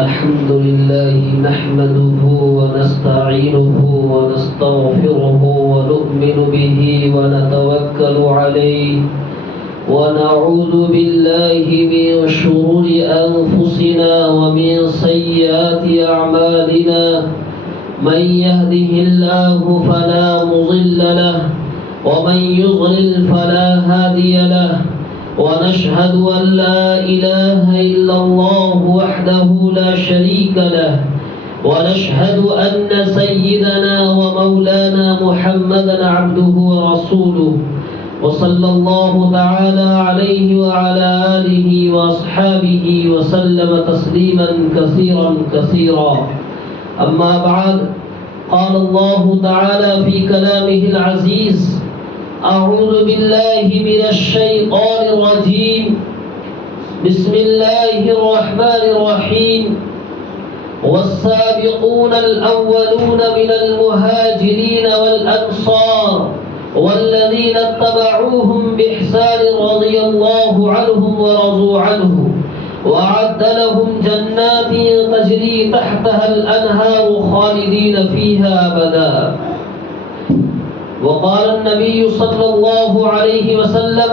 الحمد لله نحمده ونستعينه ونستغفره ونؤمن به ونتوكل عليه ونعوذ بالله من شرور أنفسنا ومن سيئات أعمالنا من يهده الله فلا مضل له ومن يضلل فلا هادي له ونشهد أن لا إله إلا الله وحده لا شريك له ونشهد أن سيدنا ومولانا محمدا عبده ورسوله وصلى الله تعالى عليه وعلى آله وأصحابه وسلم تسليما كثيرا كثيرا. أما بعد، قال الله تعالى في كلامه العزيز: أعوذ بالله من الشيطان الرجيم، بسم الله الرحمن الرحيم. والسابقون الأولون من المهاجرين والأنصار والذين اتبعوهم بإحسان رضي الله عنهم ورضوا عنه وأعد لهم جنات تجري تحتها الأنهار خالدين فيها أبدا. وقال النبي صلى الله عليه وسلم: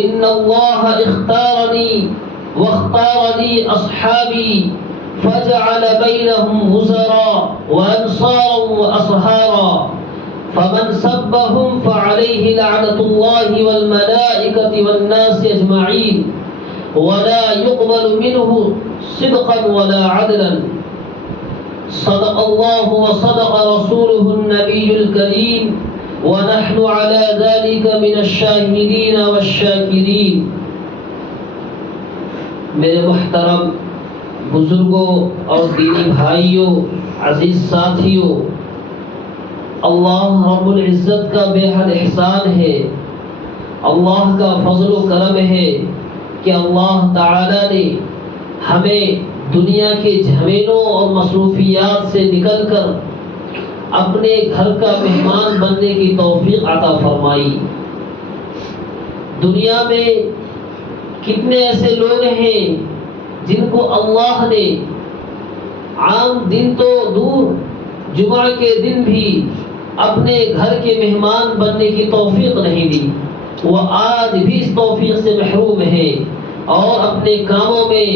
إن الله اختارني واختار لي أصحابي فجعل بينهم وزراء وأنصارا وأصهارا، فمن سبهم فعليه لعنة الله والملائكة والناس أجمعين ولا يقبل منه صدقا ولا عدلا. صدق الله وصدق رسوله النبي الكريم ونحن على ذلك من الشاهدين والشاكرين. میرے محترم بزرگوں اور دینی بھائیوں، عزیز ساتھیوں، اللہ رب العزت کا بے حد احسان ہے، اللہ کا فضل و کرم ہے کہ اللہ تعالی نے ہمیں دنیا کے جھمیلوں اور مصروفیات سے نکل کر اپنے گھر کا مہمان بننے کی توفیق عطا فرمائی. دنیا میں کتنے ایسے لوگ ہیں جن کو اللہ نے عام دن تو دور، جمعہ کے دن بھی اپنے گھر کے مہمان بننے کی توفیق نہیں دی. وہ آج بھی اس توفیق سے محروم ہیں اور اپنے کاموں میں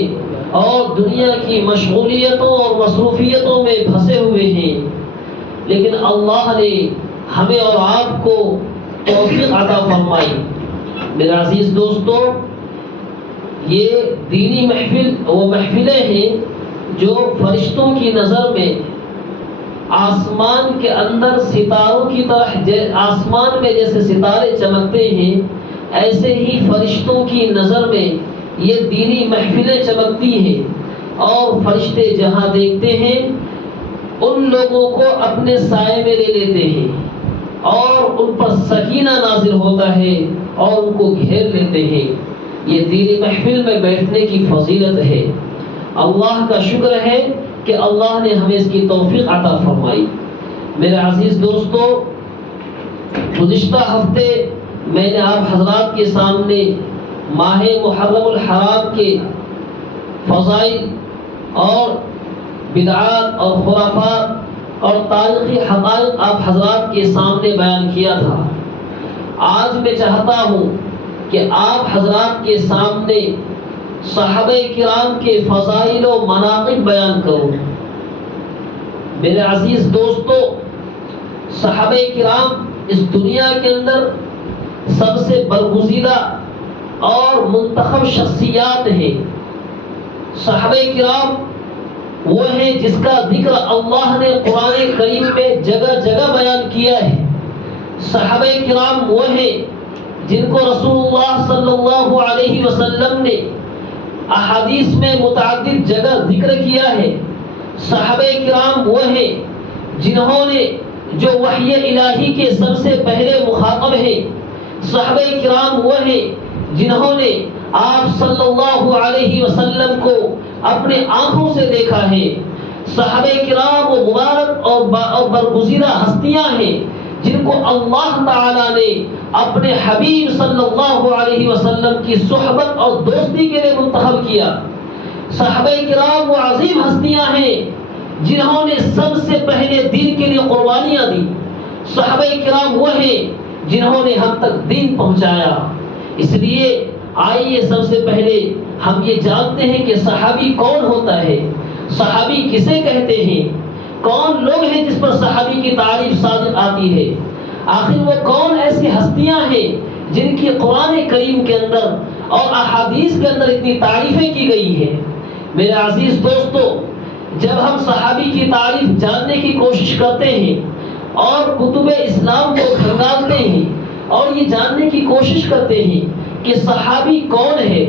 اور دنیا کی مشغولیتوں اور مصروفیتوں میں پھنسے ہوئے ہیں. لیکن اللہ نے ہمیں اور آپ کو توفیق عطا فرمائی. میرے عزیز دوستو، یہ دینی محفل وہ محفلیں ہیں جو فرشتوں کی نظر میں آسمان کے اندر ستاروں کی طرح، آسمان میں جیسے ستارے چمکتے ہیں ایسے ہی فرشتوں کی نظر میں یہ دینی محفلیں چمکتی ہیں. اور فرشتے جہاں دیکھتے ہیں ان لوگوں کو اپنے سائے میں لے لیتے ہیں اور ان پر سکینہ نازل ہوتا ہے اور ان کو گھیر لیتے ہیں. یہ دینی محفل میں بیٹھنے کی فضیلت ہے. اللہ کا شکر ہے کہ اللہ نے ہمیں اس کی توفیق عطا فرمائی. میرے عزیز دوستو، گزشتہ ہفتے میں نے آپ حضرات کے سامنے ماہ محرم الحرام کے فضائل اور بدعات اور خرافات اور تاریخی حقائق آپ حضرات کے سامنے بیان کیا تھا. آج میں چاہتا ہوں کہ آپ حضرات کے سامنے صحابہ کرام کے فضائل و مناقب بیان کروں. میرے عزیز دوستو، صحابہ کرام اس دنیا کے اندر سب سے برگزیدہ اور منتخب شخصیات ہیں. صحابہ کرام وہ ہیں جس کا ذکر اللہ نے قرآن کریم میں جگہ جگہ بیان کیا ہے. صحابہ کرام وہ ہیں جن کو رسول اللہ صلی اللہ علیہ وسلم نے احادیث میں متعدد جگہ ذکر کیا ہے. صحابہ کرام وہ ہیں جنہوں نے جو وحی الہی کے سب سے پہلے مخاطب ہیں. صحابہ کرام وہ ہیں جنہوں نے آپ صلی اللہ علیہ وسلم کو اپنے آنکھوں سے دیکھا ہے. صحابہ کرام وہ مبارک اور برگزیدہ ہستیاں ہیں جن کو اللہ تعالیٰ نے اپنے حبیب صلی اللہ علیہ وسلم کی صحبت اور دوستی کے لیے منتخب کیا۔ صحابہ کرام وہ عظیم ہستیاں ہیں جنہوں نے سب سے پہلے دین کے لیے قربانیاں دی۔ صحابہ کرام وہ ہیں جنہوں نے ہم تک دین پہنچایا۔ اس لیے آئیے سب سے پہلے ہم یہ جانتے ہیں کہ صحابی کون ہوتا ہے، صحابی کسے کہتے ہیں، کون لوگ ہیں جس پر صحابی کی تعریف صادق آتی ہے، آخر وہ کون ایسی ہستیاں ہیں جن کی قرآن کریم کے اندر اور احادیث کے اندر اتنی تعریفیں کی گئی ہیں۔ میرے عزیز دوستو، جب ہم صحابی کی تعریف جاننے کی کوشش کرتے ہیں اور کتب اسلام کو کھنگالتے ہیں اور یہ جاننے کی کوشش کرتے ہیں کہ صحابی کون ہے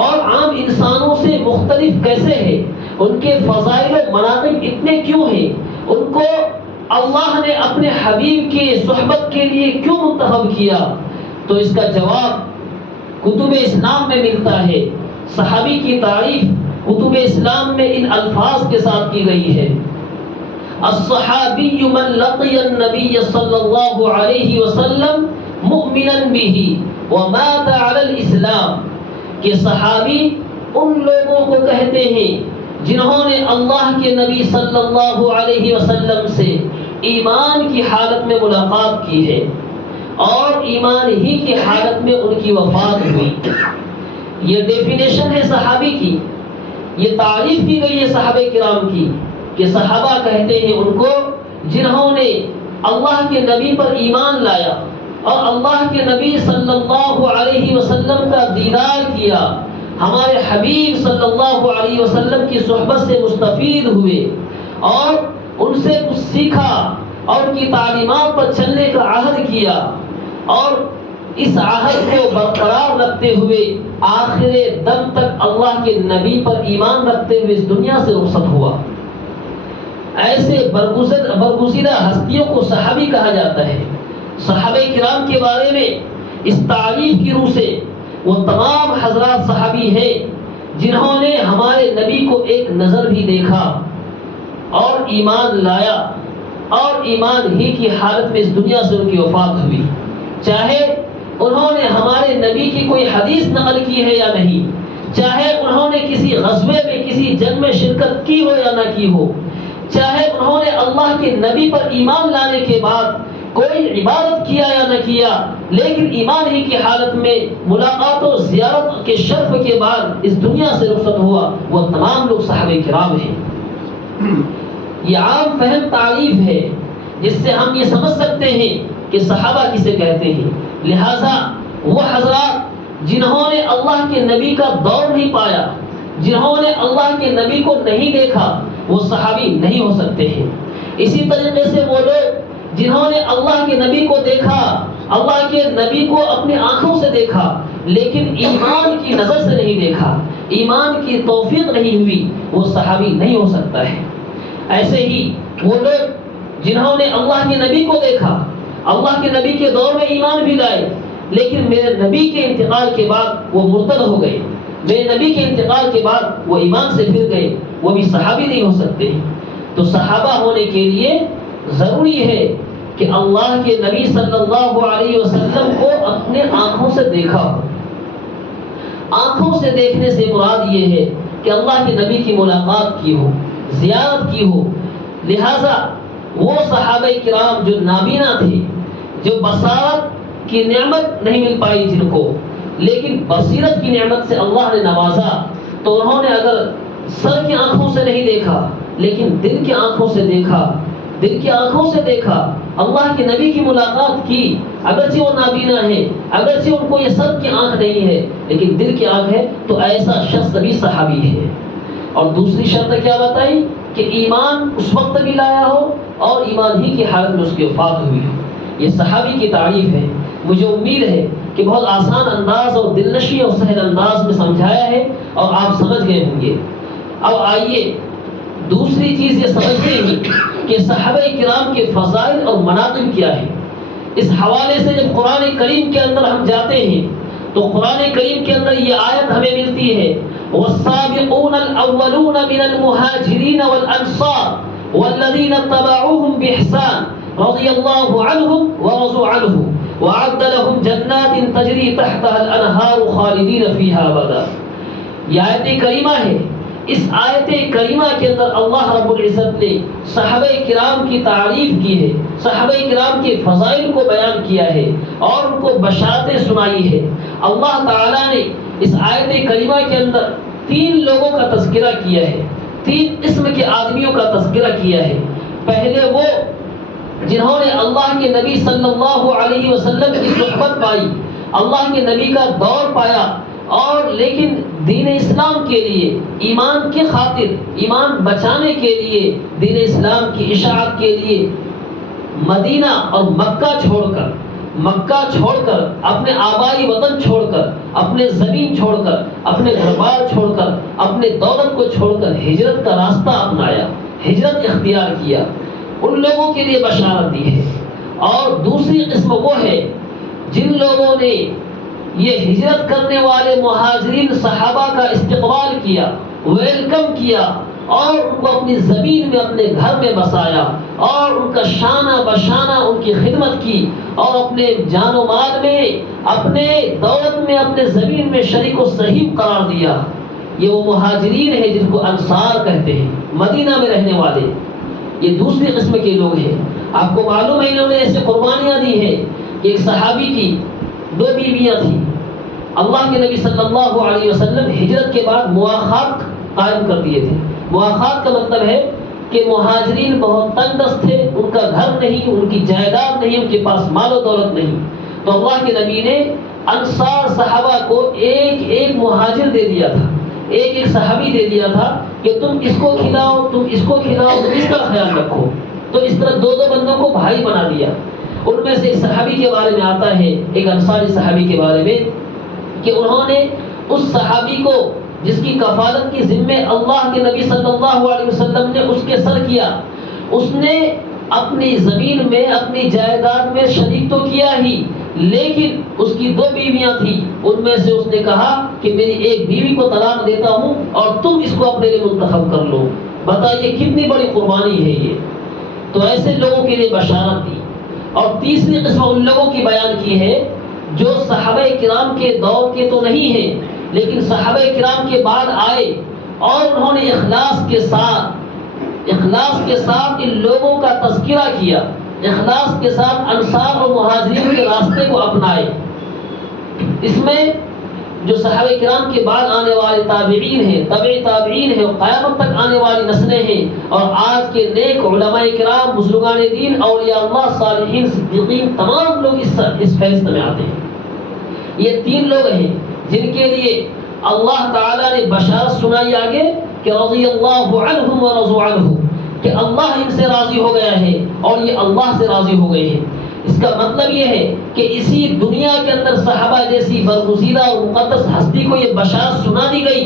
اور عام انسانوں سے مختلف کیسے ہے، ان کے فضائل و مناقب اتنے کیوں ہیں، ان کو اللہ نے اپنے حبیب کی صحبت کے لیے کیوں منتخب کیا، تو اس کا جواب کتب اسلام میں ملتا ہے۔ صحابی کی تعریف کتب اسلام میں ان الفاظ کے ساتھ کی گئی ہے: الصحابی من لقی النبی صلی اللہ علیہ وسلم مؤمنا به ومات علی الاسلام، کہ صحابی ان لوگوں کو کہتے ہیں جنہوں نے اللہ کے نبی صلی اللہ علیہ وسلم سے ایمان کی حالت میں ملاقات کی ہے اور ایمان ہی کی حالت میں ان کی وفات ہوئی۔ یہ ڈیفینیشن ہے صحابی کی، یہ تعریف کی گئی ہے صحابہ کرام کی کہ صحابہ کہتے ہیں ان کو جنہوں نے اللہ کے نبی پر ایمان لایا اور اللہ کے نبی صلی اللہ علیہ وسلم کا دیدار کیا، ہمارے حبیب صلی اللہ علیہ وسلم کی صحبت سے مستفید ہوئے اور ان سے کچھ سیکھا اور ان کی تعلیمات پر چلنے کا عہد کیا اور اس عہد کو برقرار رکھتے ہوئے آخر دم تک اللہ کے نبی پر ایمان رکھتے ہوئے اس دنیا سے رخصت ہوا۔ ایسے برگزیدہ ہستیوں کو صحابی کہا جاتا ہے۔ صحابہ کرام کے بارے میں اس تعریف کی روح سے وہ تمام حضرات صحابی ہیں جنہوں نے ہمارے نبی کو ایک نظر بھی دیکھا اور ایمان لایا اور ایمان ہی کی حالت میں اس دنیا سے ان کی وفات ہوئی، چاہے انہوں نے ہمارے نبی کی کوئی حدیث نقل کی ہے یا نہیں، چاہے انہوں نے کسی غزوے میں کسی جنگ میں شرکت کی ہو یا نہ کی ہو، چاہے انہوں نے اللہ کے نبی پر ایمان لانے کے بعد کوئی عبادت کیا یا نہ کیا، لیکن ایمان ہی کی حالت میں ملاقات و زیارت کے شرف کے بعد اس دنیا سے رخصت ہوا، وہ تمام لوگ صحابہ کرام ہیں۔ یہ عام فہم تعریف ہے جس سے ہم یہ سمجھ سکتے ہیں کہ صحابہ کسے کہتے ہیں۔ لہذا وہ حضرات جنہوں نے اللہ کے نبی کا دور نہیں پایا، جنہوں نے اللہ کے نبی کو نہیں دیکھا، وہ صحابی نہیں ہو سکتے ہیں۔ اسی طریقے سے وہ لوگ جنہوں نے اللہ کے نبی کو دیکھا، اللہ کے نبی کو اپنے آنکھوں سے دیکھا لیکن ایمان کی نظر سے نہیں دیکھا، ایمان کی توفیق نہیں ہوئی، وہ صحابی نہیں ہو سکتا ہے۔ ایسے ہی وہ لوگ جنہوں نے اللہ کے نبی کو دیکھا، اللہ کے نبی کے دور میں ایمان بھی لائے لیکن میرے نبی کے انتقال کے بعد وہ مرتد ہو گئے، میرے نبی کے انتقال کے بعد وہ ایمان سے پھر گئے، وہ بھی صحابی نہیں ہو سکتے۔ تو صحابہ ہونے کے لیے ضروری ہے کہ اللہ کے نبی صلی اللہ علیہ وسلم کو اپنے آنکھوں سے دیکھا ہو۔ آنکھوں سے دیکھنے سے مراد یہ ہے کہ اللہ کے نبی کی ملاقات کی ہو، زیارت کی ہو۔ لہذا وہ صحابہ کرام جو نابینا تھے، جو بصارت کی نعمت نہیں مل پائی جن کو، لیکن بصیرت کی نعمت سے اللہ نے نوازا، تو انہوں نے اگر سر کی آنکھوں سے نہیں دیکھا لیکن دل کی آنکھوں سے دیکھا، دل کی آنکھوں سے دیکھا، اللہ کے نبی کی ملاقات کی، اگرچہ وہ نابینا ہے، اگرچہ ان کو یہ سر کی آنکھ نہیں ہے لیکن دل کی آنکھ ہے، تو ایسا شخص بھی صحابی ہے۔ اور دوسری شرط کیا بتائی کہ ایمان اس وقت بھی لایا ہو اور ایمان ہی کی حالت میں اس کی وفات ہوئی ہو۔ یہ صحابی کی تعریف ہے۔ مجھے امید ہے کہ بہت آسان انداز اور دلنشی اور سہل انداز میں سمجھایا ہے اور آپ سمجھ گئے ہوں گے۔ اب آئیے دوسری چیز یہ سمجھتے ہیں کہ صحابہ کرام کے فضائل اور مناقب کیا ہے۔ اس حوالے سے جب قرآن کریم کے اندر ہم جاتے ہیں تو قرآن کریم کے اندر یہ آیت ہمیں ملتی ہے: والسابقون الاولون من المهاجرین والانصار والذین اتبعوهم باحسان رضی اللہ عنہم ورضوا عنہ وأعد لهم جنات تجری تحتها الانہار خالدین فیہا ابدا۔ یہ آیت کریمہ ہے۔ اس آیت کریمہ کے اندر اللہ رب العزت نے صحابہ کرام کی تعریف کی ہے، صحابہ کرام کے فضائل کو بیان کیا ہے اور ان کو بشارتیں سنائی ہے۔ اللہ تعالیٰ نے اس آیت کریمہ کے اندر 3 لوگوں کا تذکرہ کیا ہے، 3 قسم کے آدمیوں کا تذکرہ کیا ہے۔ پہلے وہ جنہوں نے اللہ کے نبی صلی اللہ علیہ وسلم کی صحبت پائی، اللہ کے نبی کا دور پایا، اور لیکن دین اسلام کے لیے، ایمان کی خاطر، ایمان بچانے کے لیے، دین اسلام کی اشاعت کے لیے مدینہ اور مکہ چھوڑ کر اپنے آبائی وطن چھوڑ کر، اپنے زمین چھوڑ کر، اپنے گھر بار چھوڑ کر، اپنے دولت کو چھوڑ کر ہجرت کا راستہ اپنایا، ہجرت اختیار کیا، ان لوگوں کے لیے بشارت دی ہے۔ اور دوسری قسم وہ ہے جن لوگوں نے یہ ہجرت کرنے والے مہاجرین صحابہ کا استقبال کیا، ویلکم کیا، اور ان کو اپنی زمین میں، اپنے گھر میں بسایا، اور ان کا شانہ بشانہ ان کی خدمت کی، اور اپنے جان و مال میں، اپنے دولت میں، اپنے زمین میں شریک و صحیح قرار دیا۔ یہ وہ مہاجرین ہیں جن کو انصار کہتے ہیں، مدینہ میں رہنے والے۔ یہ دوسری قسم کے لوگ ہیں۔ آپ کو معلوم ہے انہوں نے ایسے قربانیاں دی ہیں کہ ایک صحابی کی 2 بیویاں تھیں۔ اللہ کے نبی صلی اللہ علیہ وسلم ہجرت کے بعد مواخات قائم کر دیے تھے۔ مواخات کا مطلب ہے کہ مہاجرین بہت تنگ دست تھے، ان کا گھر نہیں، ان کی جائیداد نہیں، ان کے پاس مال و دولت نہیں، تو اللہ کے نبی نے انصار صحابہ کو ایک مہاجر دے دیا تھا، ایک صحابی دے دیا تھا کہ تم اس کو کھلاؤ، تم اس کو کھلاؤ، تم اس کا خیال رکھو۔ تو اس طرح 2 بندوں کو بھائی بنا دیا۔ ان میں سے ایک صحابی کے بارے میں آتا ہے، ایک انصاری صحابی کے بارے میں، کہ انہوں نے اس صحابی کو جس کی کفالت کی ذمہ اللہ کے نبی صلی اللہ علیہ وسلم نے اس کے سر کیا، اس نے اپنی زمین میں، اپنی جائیداد میں شریک تو کیا ہی، لیکن اس کی 2 بیویاں تھیں، ان میں سے اس نے کہا کہ میری ایک بیوی کو طلاق دیتا ہوں اور تم اس کو اپنے لیے منتخب کر لو۔ بتائیے کتنی بڑی قربانی ہے یہ۔ تو ایسے لوگوں کے لیے بشارت دی۔ اور تیسری قسم ان لوگوں کی بیان کی ہے جو صحابہ کرام کے دور کے تو نہیں ہیں، لیکن صحابہ کرام کے بعد آئے اور انہوں نے اخلاص کے ساتھ ان لوگوں کا تذکرہ کیا، اخلاص کے ساتھ انصار اور مہاجرین کے راستے کو اپنائے۔ اس میں جو صحابہ کرام کے بعد آنے والے تابعین ہیں، تبع تابعین ہیں، اور قیامت تک آنے والی نسلیں ہیں، اور آج کے نیک علماء کرام، بزرگان دین، اولیاء اللہ، صالحین، صدیقین، تمام لوگ اس فہرست میں آتے ہیں۔ یہ 3 لوگ ہیں جن کے لیے اللہ تعالیٰ نے بشارت سنائی آگے کہ رضی اللہ عنہم ورضوا عنہ، کہ اللہ ان سے راضی ہو گیا ہے اور یہ اللہ سے راضی ہو گئے ہیں۔ اس کا مطلب یہ ہے کہ اسی دنیا کے اندر صحابہ جیسی برگزیدہ اور مقدس ہستی کو یہ بشارت سنا دی گئی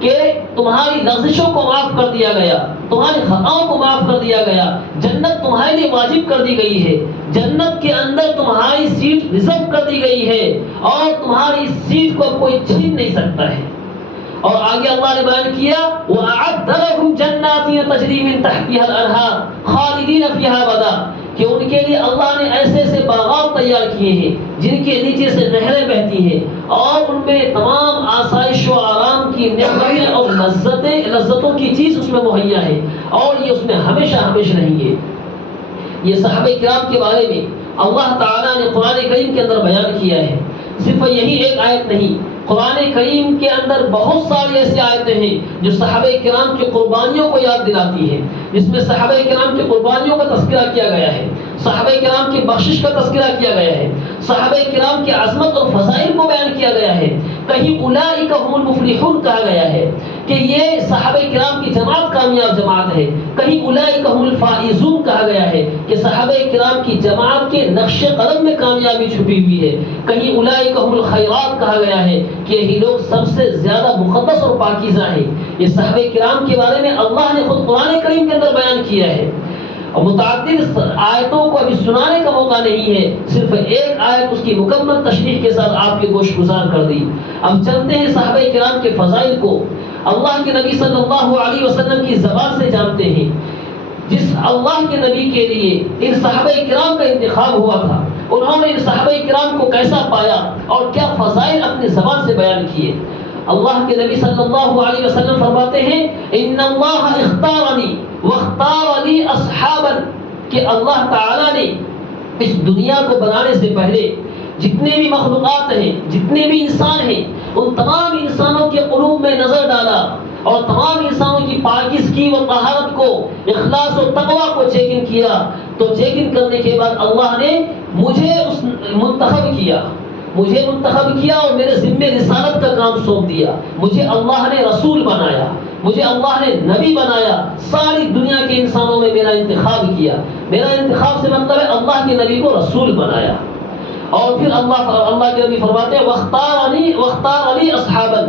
کہ تمہاری لغزشوں کو معاف کر دیا گیا، تمہاری خطاؤں کو معاف کر دیا گیا، جنت تمہارے لیے واجب کر دی گئی ہے، جنت کے اندر تمہاری سیٹ ریزرو کر دی گئی ہے، اور تمہاری سیٹ کو کوئی چھین نہیں سکتا ہے۔ اور آگے اللہ نے بیان کیا وَأَعَدَّ لَهُمْ جَنَّاتٍ تَجْرِي مِن تَحْتِهَا الْأَنْهَارُ خَالِدِينَ فِيهَا أَبَدًا، کہ ان کے لیے اللہ نے ایسے باغات تیار کیے ہیں جن کے نیچے سے نہریں بہتی ہیں، اور ان میں تمام آسائش و آرام کی نعمتیں اور لذتوں کی چیز اس میں مہیا ہے، اور یہ اس میں ہمیشہ رہیں گے۔ یہ صحابہ کرام کے بارے میں اللہ تعالیٰ نے قرآن کریم کے اندر بیان کیا ہے۔ صرف یہی ایک آیت نہیں، قرآن کریم کے اندر بہت ساری ایسی آیتیں ہیں جو صحابہ کرام کی قربانیوں کو یاد دلاتی ہیں، جس میں صحابہ کرام کی قربانیوں کا تذکرہ کیا گیا ہے، صحابہ کرام کی بخشش کا تذکرہ کیا گیا ہے، صحابہ کرام کی عظمت اور فضائل کو بیان کیا گیا ہے۔ کہیں اولئک هم المفلحون کہا گیا ہے کہ یہ صحابہ کرام کی جماعت کامیاب جماعت ہے، کہیں اولئک هم الفائزون کہا گیا ہے کہ صحابہ کرام کی جماعت کے نقش قدم میں کامیابی چھپی ہوئی ہے، کہیں اولئک هم الخیرات کہا گیا ہے کہ یہی لوگ سب سے زیادہ مقدس اور پاکیزہ ہیں۔ یہ صحابہ کرام کے بارے میں اللہ نے خود قرآن کریم کے اندر بیان کیا ہے، اور متعدد آیتوں کو ابھی سنانے کا موقع نہیں ہے، صرف ایک آیت اس کی مکمل تشریح کے ساتھ آپ کے گوش گزار کر دی۔ اب چلتے ہیں صحابہ کرام کے فضائل کو اللہ کے نبی صلی اللہ علیہ وسلم کی زبان سے جانتے ہیں۔ جس اللہ کے نبی کے لیے ان صحابہ کرام کا انتخاب ہوا تھا، انہوں نے ان صحابہ کرام کو کیسا پایا اور کیا فضائل اپنی زبان سے بیان کیے۔ اللہ کے نبی صلی اللہ علیہ وسلم فرماتے ہیں ان اللہ اختارنی واختار لی اصحابا، کہ اللہ تعالی نے اس دنیا کو بنانے سے پہلے جتنے بھی مخلوقات ہیں، جتنے بھی انسان ہیں، ان تمام انسانوں کے قلوب میں نظر ڈالا اور تمام انسانوں کی پاکیزگی و طہارت کو، اخلاص و تقوی کو چیک ان کیا۔ تو چیک ان کرنے کے بعد اللہ نے مجھے منتخب کیا اور میرے ذمے رسالت کا کام سونپ دیا۔ مجھے اللہ نے رسول بنایا، مجھے اللہ نے نبی بنایا، ساری دنیا کے انسانوں میں میرا انتخاب کیا۔ میرا انتخاب سے مطلب ہے اللہ کے نبی کو رسول بنایا۔ اور پھر اللہ کے نبی فرماتے ہیں واختار علی اصحابا،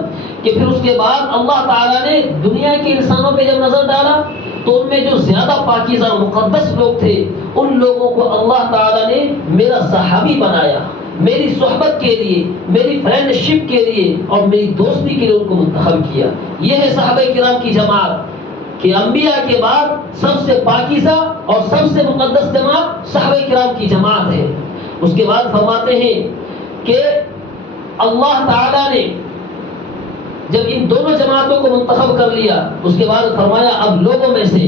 کہ پھر اس کے بعد اللہ تعالیٰ نے دنیا کے انسانوں پہ جب نظر ڈالا تو ان میں جو زیادہ پاکیزہ اور مقدس لوگ تھے، ان لوگوں کو اللہ تعالیٰ نے میرا صحابی بنایا، میری صحبت کے لیے، میری فرینڈ شپ کے لیے اور میری دوستی کے لیے ان کو منتخب کیا۔ یہ ہے صحابہ کرام کی جماعت، کہ انبیاء کے بعد سب سے پاکیزہ اور سب سے مقدس جماعت صحابہ کرام کی جماعت ہے۔ اس کے بعد فرماتے ہیں کہ اللہ تعالیٰ نے جب ان دونوں جماعتوں کو منتخب کر لیا، اس کے بعد فرمایا اب لوگوں میں سے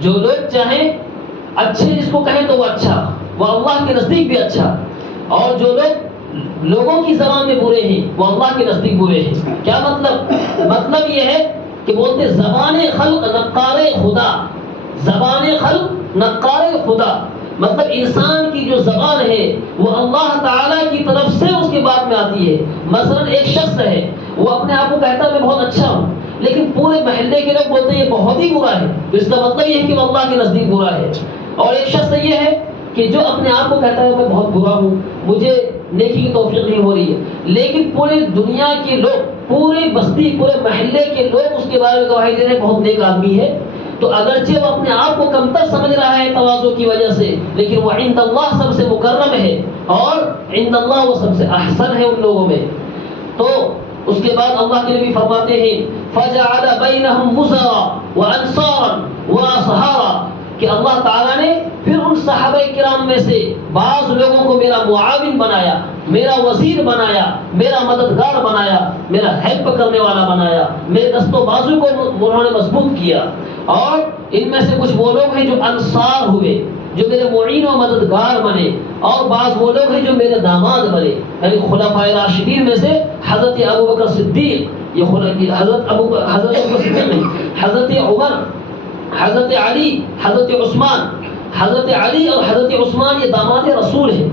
جو لوگ چاہیں اچھے جس کو کہیں تو وہ اچھا، وہ اللہ کے نزدیک بھی اچھا، اور جو لوگ لوگوں کی زبان میں برے ہیں وہ اللہ کے نزدیک برے ہیں۔ کیا مطلب یہ ہے کہ بولتے زبان خلق نقار خدا، زبان خلق نقار خدا، مطلب انسان کی جو زبان ہے وہ اللہ تعالیٰ کی طرف سے اس کے بعد میں آتی ہے۔ مثلا ایک شخص ہے، وہ اپنے آپ کو کہتا ہے میں بہت اچھا ہوں، لیکن پورے محلے کے لوگ بولتے ہیں یہ بہت ہی برا ہے، تو اس کا مطلب یہ ہے کہ وہ اللہ کے نزدیک برا ہے۔ اور ایک شخص یہ ہے کہ جو اپنے آپ کو کہتا ہے میں بہت برا ہوں، مجھے نیکی کی توفیق نہیں ہو رہی ہے، لیکن پورے دنیا کے لوگ، پوری بستی، پورے محلے کے لوگ اس کے بارے میں گواہی دے رہے ہیں بہت نیک آدمی ہے۔ تو اگرچہ وہ اپنے آپ کو کمتر سمجھ رہا ہے تواضع کی وجہ سے، لیکن وہ عند اللہ سب سے مکرم ہے اور عند اللہ وہ سب سے احسن ہے ان لوگوں میں۔ تو اس کے بعد اللہ کے نبی فرماتے ہیں فَجَعَلَ بَيْنَهُمْ وُزَرًا وَأَنصَارًا وَأَصْحَارًا، کہ اللہ تعالیٰ نے پھر ان صحابہ کرام میں سے بعض لوگوں کو میرا معاون بنایا، میرا وزیر بنایا، میرا مددگار بنایا، میرا ہیلپ کرنے والا بنایا، میرے دست و بازو کو انہوں نے مضبوط کیا۔ اور ان میں سے کچھ وہ لوگ ہیں جو انصار ہوئے، جو میرے معین و مددگار بنے، اور بعض وہ لوگ ہیں جو میرے داماد بنے، یعنی خلفائے راشدین میں سے حضرت ابوبکر صدیق، یہ حضرت ابوبکر صدیق نہیں، حضرت عمر، حضرت علی، حضرت عثمان، حضرت علی اور حضرت عثمان یہ داماد رسول ہیں،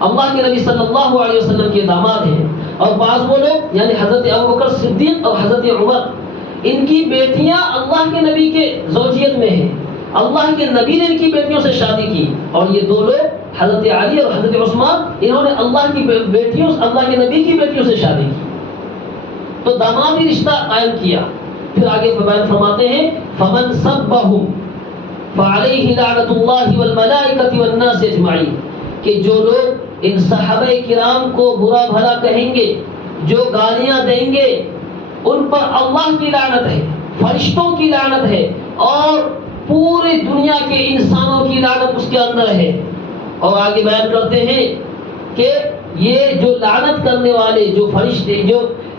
اللہ کے نبی صلی اللہ علیہ وسلم کے داماد ہیں۔ اور بعض وہ لوگ یعنی حضرت ابوبکر صدیق اور حضرت عمر، ان کی بیٹیاں اللہ کے نبی کے زوجیت میں ہیں، اللہ کے نبی نے ان کی بیٹیوں سے شادی کی، اور یہ دو لوگ حضرت علی اور حضرت عثمان، انہوں نے اللہ کی بیٹیوں، اللہ کے نبی کی بیٹیوں سے شادی کی، تو دامادی رشتہ قائم کیا۔ پھر آگے فرماتے ہیں فمن سبهم فعليه لعنت اللہ والملائکۃ والناس اجمعین، کہ جو لوگ ان صحابہ کرام کو برا بھلا کہیں گے، جو گالیاں دیں گے، ان پر اللہ کی لعنت ہے، فرشتوں کی لعنت ہے، اور پوری دنیا کے انسانوں کی لعنت اس کے اندر ہے۔ اور آگے بیان کرتے ہیں کہ یہ جو لعنت کرنے والے، جو فرشتے،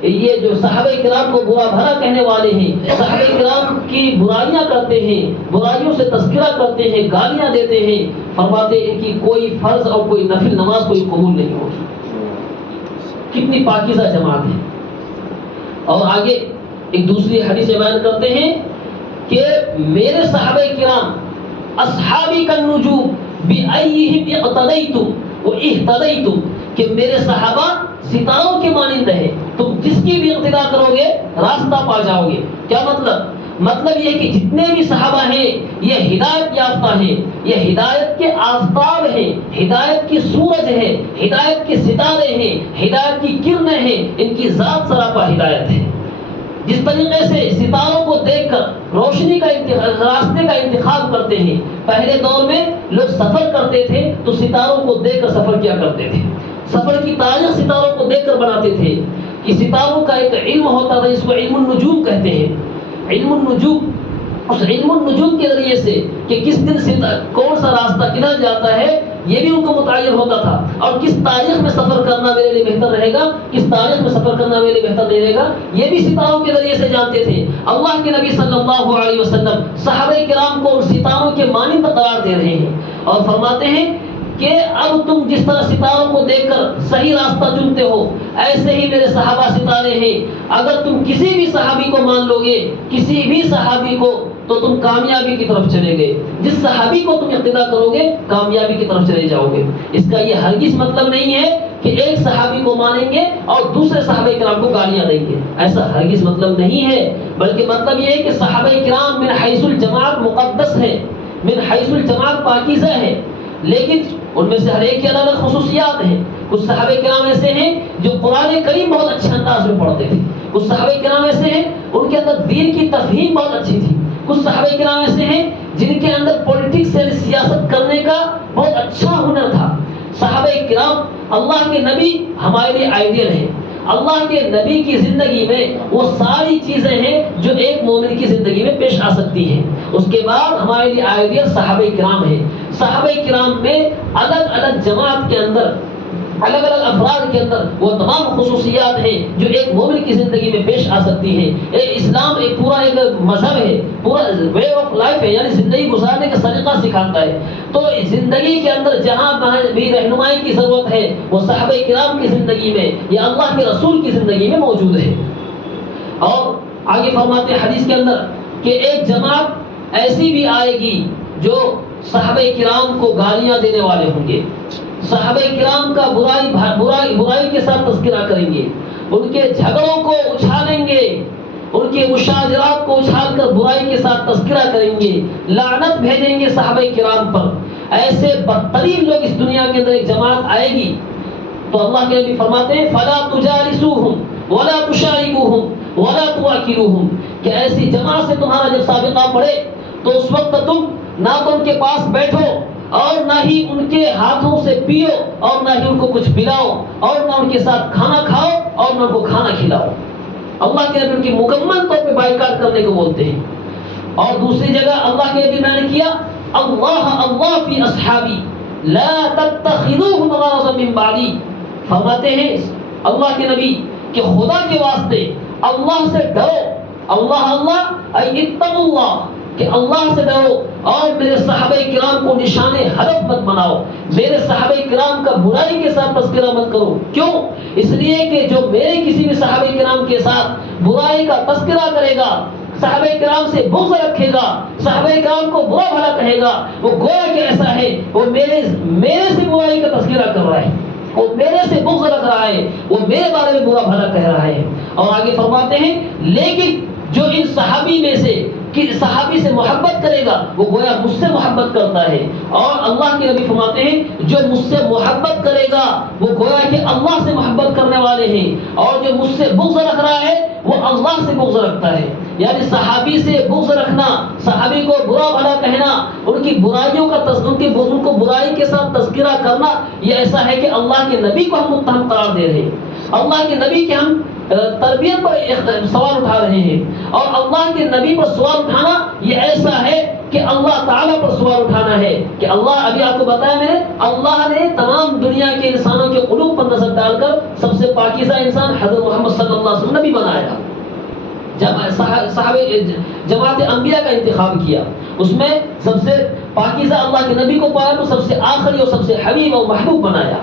یہ جو صحابہ کرام کو برا بھلا کہنے والے ہیں، صحابہ کرام کی برائیاں کرتے ہیں، برائیوں سے تذکرہ کرتے ہیں، گالیاں دیتے ہیں، فرماتے ہیں ان کی کوئی فرض اور کوئی نفل نماز کوئی قبول نہیں ہوگی۔ کتنی پاکیزہ جماعت ہے۔ اور آگے ایک دوسری حدیث بیان کرتے ہیں کہ میرے صحابہ کرام اصحابی کالنجوم بأیہم اقتدیتم واہتدیتم، کہ میرے صحابہ ستاروں کے مانند ہے، تم جس کی بھی اقتداء کرو گے راستہ پا جاؤ گے۔ کیا مطلب یہ کہ جتنے بھی صحابہ ہیں یہ ہدایت یافتہ ہیں، یہ ہدایت کے آفتاب ہیں، ہدایت کی سورج ہیں، ہدایت کے ستارے ہیں، ہدایت کی کرنیں ہیں، ان کی ذات سراپا ہدایت ہے۔ جس طریقے سے ستاروں کو دیکھ کر روشنی کا راستے کا انتخاب کرتے ہیں، پہلے دور میں لوگ سفر کرتے تھے تو ستاروں کو دیکھ کر سفر کیا کرتے تھے، سفر کی تاریخ ستاروں کو دیکھ کر بناتے تھے، کہ ستاروں کا ایک علم ہوتا تھا جس کو علم النجوم کہتے ہیں۔ علم النجوم اس علم النجوم کے ذریعے سے کہ کس دن کون سا راستہ کدھر جاتا ہے یہ بھی ان کو متعین ہوتا تھا، اور کس تاریخ میں سفر کرنا میرے لیے بہتر رہے گا، کس تاریخ میں سفر کرنا میرے لیے بہتر نہیں رہے گا، یہ بھی ستاروں کے ذریعے سے جانتے تھے۔ اللہ کے نبی صلی اللہ علیہ وسلم صحابہ کرام کو ان ستاروں کے مانند قرار دے رہے ہیں اور فرماتے ہیں کہ اب تم جس طرح ستاروں کو دیکھ کر صحیح راستہ چنتے ہو، ایسے ہی میرے صحابہ ستارے ہیں، اگر تم کسی بھی صحابی کو مان لو گے، کسی بھی صحابی کو، تو تم کامیابی کی طرف چلے گئے۔ جس صحابی کو تم اقتدا کرو گے کامیابی کی طرف چلے جاؤ گے۔ اس کا یہ ہرگز مطلب نہیں ہے کہ ایک صحابی کو مانیں گے اور دوسرے صحابہ کرام کو گالیاں دیں گے، ایسا ہرگز مطلب نہیں ہے، بلکہ مطلب یہ ہے کہ صحابہ کرام من حیث الجماعت مقدس ہے، من حیث الجماعت پاکیزہ ہے، لیکن ان میں سے ہر ایک کی الگ الگ خصوصیات ہیں۔ کچھ صحابہ کرام ایسے ہیں جو قرآن کریم بہت اچھے انداز میں پڑھتے تھے، کچھ صحابہ کرام ایسے ہیں ان کے اندر دین کی تفہیم بہت اچھی تھی، کچھ صحابہ کرام ایسے ہیں جن کے اندر پولیٹکس یعنی سیاست کرنے کا بہت اچھا ہنر تھا۔ صحابہ کرام اللہ کے نبی ہمارے لیے آئیڈیل ہیں، اللہ کے نبی کی زندگی میں وہ ساری چیزیں ہیں جو ایک مومن کی زندگی میں پیش آ سکتی ہیں۔ اس کے بعد ہمارے لیے آئیڈیل صحابہ کرام ہیں۔ صحابہ کرام میں الگ الگ جماعت کے اندر، الگ الگ افراد کے اندر وہ تمام خصوصیات ہیں جو ایک مومن کی زندگی میں پیش آ سکتی ہیں۔ اسلام ایک پورا ایک مذہب ہے، پورا وے آف لائف ہے، یعنی زندگی گزارنے کا طریقہ سکھاتا ہے۔ تو زندگی کے اندر جہاں بھی رہنمائی کی ضرورت ہے وہ صحابہ کرام کی زندگی میں یا اللہ کے رسول کی زندگی میں موجود ہے۔ اور آگے فرماتے ہیں حدیث کے اندر کہ ایک جماعت ایسی بھی آئے گی جو صحابہ کرام کو گالیاں دینے والے ہوں گے، صحابہ کرام کا برائی کے ساتھ تذکرہ کریں گے، ان کے جھگڑوں کو اچھالیں گے، ان کے مشاجرات کو اچھال کر برائی کے ساتھ تذکرہ کریں گے، لعنت بھیجیں گے صحابہ کرام پر۔ ایسے بدترین لوگ اس دنیا کے اندر ایک جماعت آئے گی تو اللہ کے نبی فرماتے ہیں فلا تجالسوہم ولا تشارکوہم ولا تواکلوہم، کہ ایسی جماعت سے تمہارا جب سابقہ پڑے تو اس وقت تم نہ تو ان کے پاس بیٹھو اور نہ ہی ان کے ہاتھوں سے پیو اور نہ ہی ان کو کچھ پلاؤ اور نہ ان کے ساتھ کھانا کھاؤ اور نہ ان کو کھانا کھلاؤ۔ اللہ کے نبی ان کی مکمل طور پہ بائیکاٹ کرنے کو بولتے ہیں۔ اور دوسری جگہ اللہ کے نبی بیان کیا اللہ فی اصحابی لا تتخذوهم غرضا من بعدی، فرماتے ہیں اللہ کے نبی کہ خدا کے واسطے اللہ سے ڈرو، اللہ ای اتقوا اللہ، کہ اللہ سے ڈرو اور میرے صحابہ کرام کو نشان ہدف مت بناؤ، میرے صحابہ کرام کا برائی کے ساتھ تذکرہ مت کرو۔ کیوں؟ اس لیے کہ جو میرے کسی بھی صحابہ کرام کے ساتھ برائی کا تذکرہ کرے گا، صحابہ کرام سے بغض رکھے گا، صحابہ کرام کو برا بھلا کہے گا، وہ گویا کہ ایسا ہے وہ میرے سے برائی کا تذکرہ کر رہا ہے، وہ میرے سے بغض رکھ رہا ہے، وہ میرے بارے میں برا بھلا کہہ رہا ہے۔ اور آگے فرماتے ہیں لیکن جو ان صحابی میں سے کہ صحابی سے محبت کرے گا وہ گویا مجھ سے محبت کرتا ہے، اور اللہ کے نبی فرماتے ہیں جو مجھ سے محبت کرے گا وہ گویا کہ اللہ سے محبت کرنے والے ہیں، اور جو مجھ سے بغض رکھ رہا ہے وہ اللہ سے بغض رکھتا ہے۔ یعنی صحابی سے بغض رکھنا، صحابی کو برا بھلا کہنا، ان کی برائیوں کا ان کو برائی کے ساتھ تذکرہ کرنا، یہ ایسا ہے کہ اللہ کے نبی کو ہم متہم قرار دے رہے ہیں، اللہ کے نبی کے ہم تربیت پر سوال اٹھا رہے ہیں، اور اللہ کے نبی پر سوال اٹھانا یہ ایسا ہے کہ اللہ تعالیٰ پر سوال اٹھانا ہے کہ اللہ، ابھی آپ کو بتایا میں نے، اللہ نے تمام دنیا کے انسانوں کے قلوب پر نظر ڈال کر سب سے پاکیزہ انسان حضرت محمد صلی اللہ علیہ وسلم نبی بنایا، صحابہ جماعت انبیاء کا انتخاب کیا، اس میں سب سے پاکیزہ اللہ کے نبی کو پایا تو سب سے آخری اور سب سے حبیب اور محبوب بنایا۔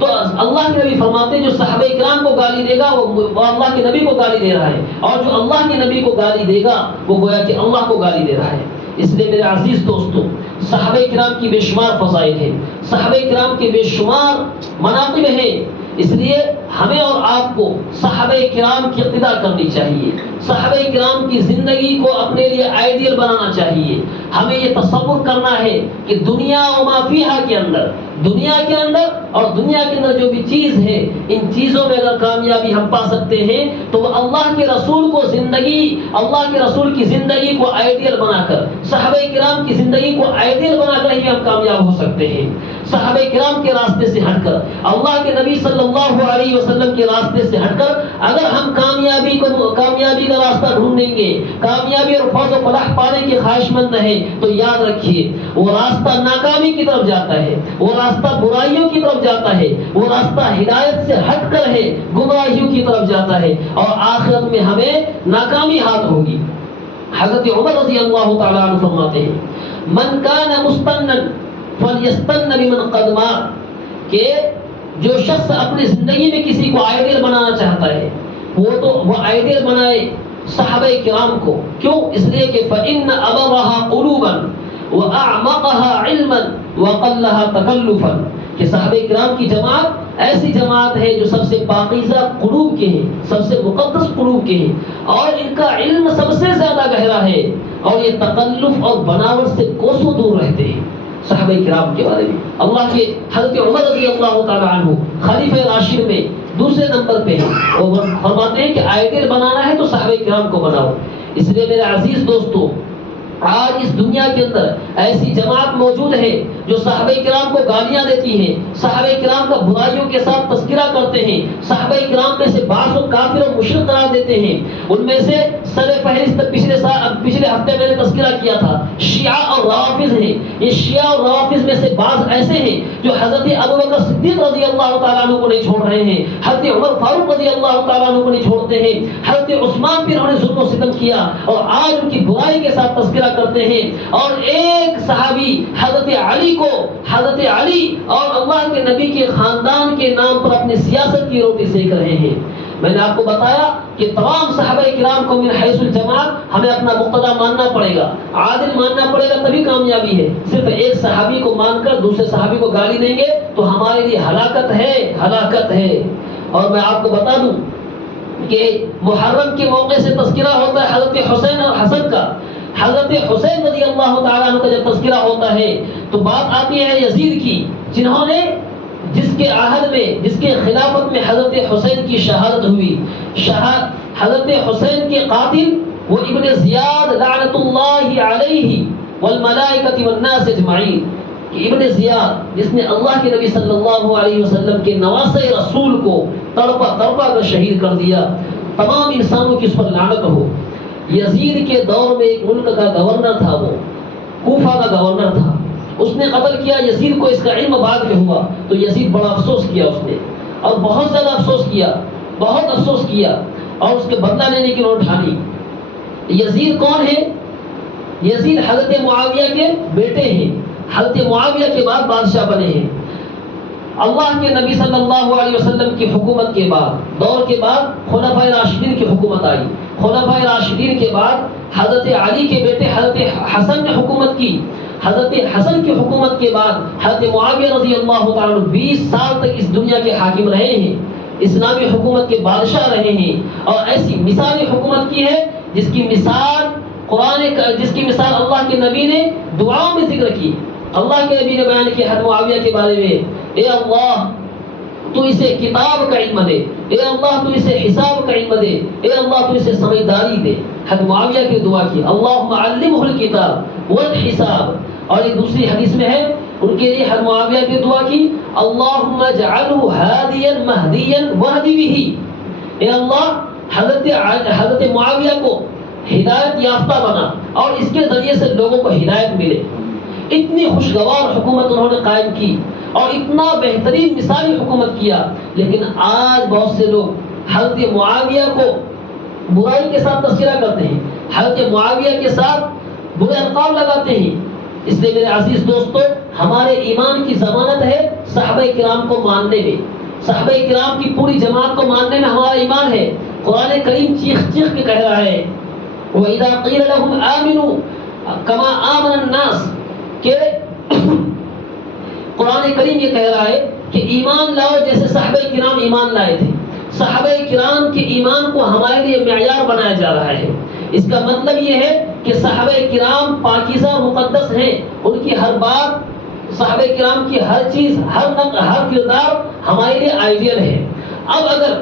تو اللہ کے نبی فرماتے ہیں جو صحابہ کرام کو گالی دے گا وہ اللہ کے نبی کو گالی دے رہا ہے، اور جو اللہ کے نبی کو گالی دے گا وہ گویا کہ اللہ کو گالی دے رہا ہے۔ اس لیے میرے عزیز دوستو، صحابہ کرام کی بے شمار فضائل ہیں، صحابہ کرام کے بے شمار مناقب ہیں، اس لیے ہمیں اور آپ کو صحابہ کرام کی اقتدا کرنی چاہیے، صحابہ کرام کی زندگی کو اپنے لیے آئیڈیل بنانا چاہیے۔ ہمیں یہ تصور کرنا ہے کہ دنیا و ما فیہا کے اندر، دنیا کے اندر اور دنیا کے اندر جو بھی چیز ہے، ان چیزوں میں اگر کامیابی ہم پا سکتے ہیں تو وہ اللہ کے رسول کو زندگی، اللہ کے رسول کی زندگی کو آئیڈیل بنا کر، صحابہ کرام کی زندگی کو آئیڈیل بنا کر ہی ہم کامیاب ہو سکتے ہیں۔ صحابہ کرام کے راستے سے ہٹ کر اللہ کے نبی صلی اللہ علیہ وسلم کے راستے سے ہٹ کر اگر ہم کامیابی کا راستہ ڈھونڈیں گے، کامیابی اور فوز و فلاح پانے کی خواہش مند ہے، تو یاد رکھیے وہ راستہ ناکامی کی طرف جاتا ہے، وہ راستہ برائیوں کی طرف جاتا ہے، وہ راستہ ہدایت سے ہٹ کر ہے گمراہیوں کی طرف جاتا ہے، اور آخرت میں ہمیں ناکامی ہاتھ ہوگی۔ حضرت عمر رضی اللہ تعالیٰ عنہ فرماتے ہیں من کان مستنا فلیستن بمن قد مات، کہ جو شخص اپنی زندگی میں کسی کو آئیڈیل بنانا چاہتا ہے وہ آئیڈیل بنائے صحابہ کرام کو۔ کیوں؟ اس لیے کہ فإن أبرها قلوبا وأعمقها علما وقلها تکلفا، کہ صحابہ کرام کی جماعت ایسی جماعت ہے جو سب سے پاکیزہ قلوب کے ہیں، سب سے مقدس قلوب کے ہیں، اور ان کا علم سب سے زیادہ گہرا ہے، اور یہ تکلف اور بناوٹ سے کوسوں دور رہتے ہیں۔ صحابہ کرام کے بارے میں اللہ کے حضرت عمر رضی اللہ تعالی عنہ خلیفہ راشد میں دوسرے نمبر پہ ہیں، اور فرماتے ہیں کہ آئیڈیل بنانا ہے تو صحابہ کرام کو بناؤ۔ اس لیے میرے عزیز دوستو، آج اس دنیا کے اندر ایسی جماعت موجود ہے جو صحابہ کرام کو گالیاں دیتی ہیں، صحابہ کرام کا برائیوں کے ساتھ تذکرہ کرتے ہیں، صحابہ کرام میں سے بعض کو کافر اور مشرک قرار دیتے ہیں۔ ان میں سے سر فہرست پچھلے ہفتے میں نے تذکرہ کیا تھا، شیعہ اور روافض ہیں۔ یہ شیعہ اور روافض میں سے بعض ایسے ہیں جو حضرت ابوبکر صدیق رضی اللہ تعالیٰ عنہ کو نہیں چھوڑ رہے ہیں، حضرت عمر فاروق رضی اللہ تعالیٰ عنہ کو نہیں چھوڑتے ہیں، حضرت عثمان پہ انہوں نے ظلم و ستم کیا اور آج ان کی برائی کے ساتھ تذکرہ کرتے ہیں۔ اور ایک صحابی حضرت علی کو، حضرت علی اور اللہ کے نبی کے خاندان کے نام پر اپنی سیاست کی روٹی سیک رہے ہیں۔ میں نے آپ کو بتایا کہ تمام صحابہ کرام کو من حیث الجماعت ہمیں اپنا مقتدی ماننا پڑے گا، عادل ماننا پڑے گا، تبھی کامیابی ہے۔ صرف ایک صحابی کو مان کر دوسرے صحابی کو گالی دیں گے تو ہمارے لیے ہلاکت ہے، ہلاکت ہے۔ اور میں آپ کو بتا دوں کہ محرم کے موقع سے تذکرہ ہوتا ہے حضرت حسین اور حسن کا۔ حضرت حسین رضی اللہ تعالیٰ عنہ کا جب تذکرہ ہوتا ہے تو بات آتی ہے یزید کی، جنہوں نے جس کے عہد میں، جس کے خلافت میں حضرت حسین کی شہادت ہوئی۔ حضرت حسین کے قاتل وہ ابن زیاد لعنت اللہ علیہ والملائکۃ والناس اجمعین، کہ ابن زیاد جس نے اللہ کے نبی صلی اللہ علیہ وسلم کے نواسۂ رسول کو تڑپا کر شہید کر دیا، تمام انسانوں کی اس پر لعنت ہو۔ یزید کے دور میں ایک ملک کا گورنر تھا، وہ کوفہ کا گورنر تھا، اس نے قتل کیا یزید کو۔ اس کا علم بعد میں ہوا تو یزید بڑا افسوس کیا اس نے، اور بہت زیادہ افسوس کیا، بہت افسوس کیا، اور اس کے بدلہ لینے کی نوٹ ٹھانی۔ یزید کون ہے؟ یزید حضرت معاویہ کے بیٹے ہیں، حضرت معاویہ کے بعد بادشاہ بنے ہیں۔ اللہ کے نبی صلی اللہ علیہ وسلم کی حکومت کے بعد، دور کے بعد خلفائے راشدین کی حکومت آئی۔ خلفائے راشدین کے بعد حضرت علی کے بیٹے حضرت حسن نے حکومت کی۔ حضرت حسن کی حکومت کے بعد حضرت معاویہ رضی اللہ تعالیٰ عنہ 20 سال تک اس دنیا کے حاکم رہے ہیں، اسلامی حکومت کے بادشاہ رہے ہیں، اور ایسی مثالی حکومت کی ہے جس کی مثال اللہ کے نبی نے دعاؤں میں ذکر کی۔ اللہ کے نبی نے بیان کیا حضرت معاویہ کے بارے میں، اے اللہ تو اسے کتاب کا علم دے، اے اللہ تو اسے حساب کا علم دے، اے اللہ تو اسے سمجھداری دے۔ حضرت معاویہ کی دعا کی، اللہم علمہ الکتاب والحساب۔ اور ایک دوسری حدیث میں ہے ان کے لیے حضرت معاویہ کی دعا کی، اللہم اجعلہ ہادیا مہدیا واہد بہ۔ اے اللہ حضرت معاویہ کو ہدایت یافتہ بنا اور اس کے ذریعے سے لوگوں کو ہدایت ملے۔ اتنی خوشگوار حکومت انہوں نے قائم کی اور اتنا بہترین مثالی حکومت کیا، لیکن آج بہت سے لوگ حضرت معاویہ کو برائی کے ساتھ تذکرہ کرتے ہیں، حضرت معاویہ کے ساتھ برے القاب لگاتے ہیں۔ اس لیے میرے عزیز دوستو، ہمارے ایمان کی ضمانت ہے صحابہ کرام کو ماننے میں، صحابہ کرام کی پوری جماعت کو ماننے میں ہمارا ایمان ہے۔ قرآن کریم چیخ چیخ کے کہہ رہا ہے وَإِذَا قِيلَ لَهُمْ آمِنُوا كَمَا آمَنَ النَّاسُ، کہ قرآن کریم یہ کہہ رہا ہے کہ ایمان لاؤ جیسے صحابہ کرام ایمان لائے تھے۔ صحابہ کرام کے ایمان کو ہمارے لیے معیار بنایا جا رہا ہے۔ اس کا مطلب یہ ہے کہ صحابہ کرام پاکیزہ مقدس ہیں، ان کی ہر بات، صحابہ کرام کی ہر چیز، ہر کردار ہمارے لیے آئیڈیل ہے۔ اب اگر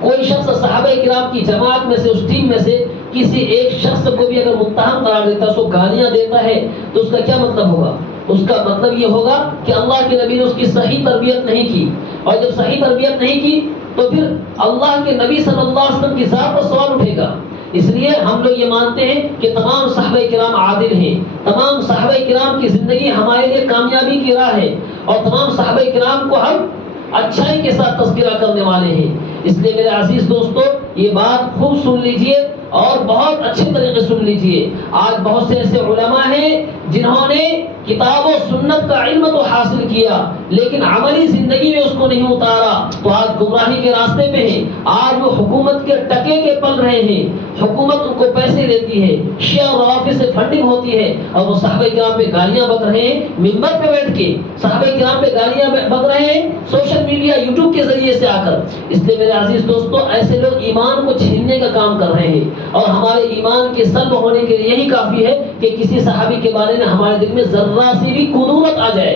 کوئی شخص صحابہ کرام کی جماعت میں سے، اس ٹیم میں سے کسی ایک شخص کو بھی اگر متہم قرار دیتا ہے، اس کو گالیاں دیتا ہے، تو اس کا کیا مطلب ہوگا؟ اس کا مطلب یہ ہوگا کہ اللہ کے نبی نے اس کی صحیح تربیت نہیں کی، اور جب صحیح تربیت نہیں کی تو پھر اللہ کے نبی صلی اللہ علیہ وسلم کی ذات پر سوال اٹھے گا۔ اس لیے ہم لوگ یہ مانتے ہیں کہ تمام صحابہ کرام عادل ہیں، تمام صحابہ کرام کی زندگی ہمارے لیے کامیابی کی راہ ہے، اور تمام صحابہ کرام کو ہم اچھائی کے ساتھ تذکرہ کرنے والے ہیں۔ اس لیے میرے عزیز دوستو، یہ بات خوب سن لیجئے اور بہت اچھے طریقے سے سن لیجئے۔ آج بہت سے ایسے علماء ہیں جنہوں نے کتاب و سنت کا علم تو حاصل کیا لیکن عملی زندگی میں اس کو نہیں اتارا، تو آج گمراہی کے راستے پہ ہیں۔ آج وہ حکومت کے ٹکے کے پل رہے ہیں، حکومت ان کو پیسے دیتی ہے، شیعہ اور روافض سے فنڈنگ ہوتی ہے، اور وہ صحابہ کرام پہ گالیاں بک رہے ہیں منبر پہ بیٹھ کے، صحابہ کرام پہ گالیاں بک رہے ہیں سوشل میڈیا یوٹیوب کے ذریعے سے آ کر۔ اس لیے میرے عزیز دوستو، ایسے لوگ ایمان کو چھیننے کا کام کر رہے ہیں، اور ہمارے ایمان کے سلب ہونے کے لیے یہی کافی ہے کہ کسی صحابی کے بارے میں ہمارے دل میں ذرہ سی بھی کدورت آ جائے،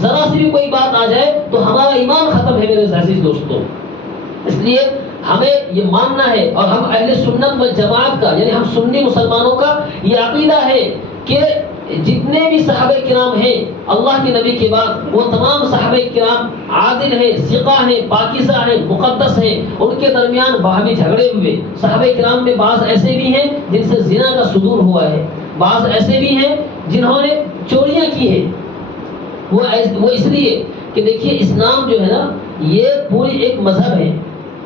ذرا سی بھی کوئی بات آ جائے تو ہمارا ایمان ختم ہے میرے عزیز دوستو۔ اس لیے ہمیں یہ ماننا ہے، اور ہم اہل سنت و جماعت کا یعنی ہم سنی مسلمانوں کا یہ عقیدہ ہے کہ جتنے بھی صحابہ کرام ہیں اللہ کے نبی کے بعد، وہ تمام صحابہ کرام عادل ہیں، ثقہ ہیں، پاکیزہ ہیں، مقدس ہیں۔ ان کے درمیان باہمی جھگڑے ہوئے، صحابہ کرام میں بعض ایسے بھی ہیں جن سے زنا کا صدور ہوا ہے، بعض ایسے بھی ہیں جنہوں نے چوریاں کی ہیں۔ وہ اس لیے کہ دیکھیے اسلام جو ہے نا، یہ پوری ایک مذہب ہے۔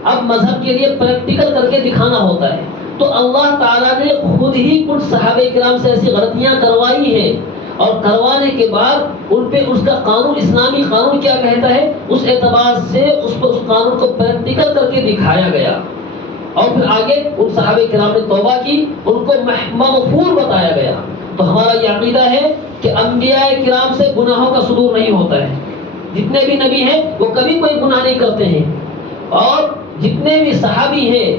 اب مذہب کے لیے پریکٹیکل کر کے دکھانا ہوتا ہے، تو اللہ تعالیٰ نے خود ہی کچھ صحابہ کرام سے ایسی غلطیاں کروائی ہیں، اور کروانے کے بعد ان پہ اس کا قانون، اسلامی قانون کیا کہتا ہے، اس اعتبار سے اس قانون کو پریکٹیکل کر کے دکھایا گیا، اور پھر آگے ان صحابہ کرام نے توبہ کی، ان کو مغفور بتایا گیا۔ تو ہمارا یہ عقیدہ ہے کہ انبیاء کرام سے گناہوں کا صدور نہیں ہوتا ہے۔ جتنے بھی نبی ہیں وہ کبھی کوئی گناہ نہیں کرتے ہیں، اور جتنے بھی صحابی ہیں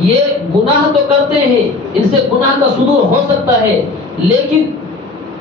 یہ گناہ تو کرتے ہیں، ان سے گناہ کا صدور ہو سکتا ہے، لیکن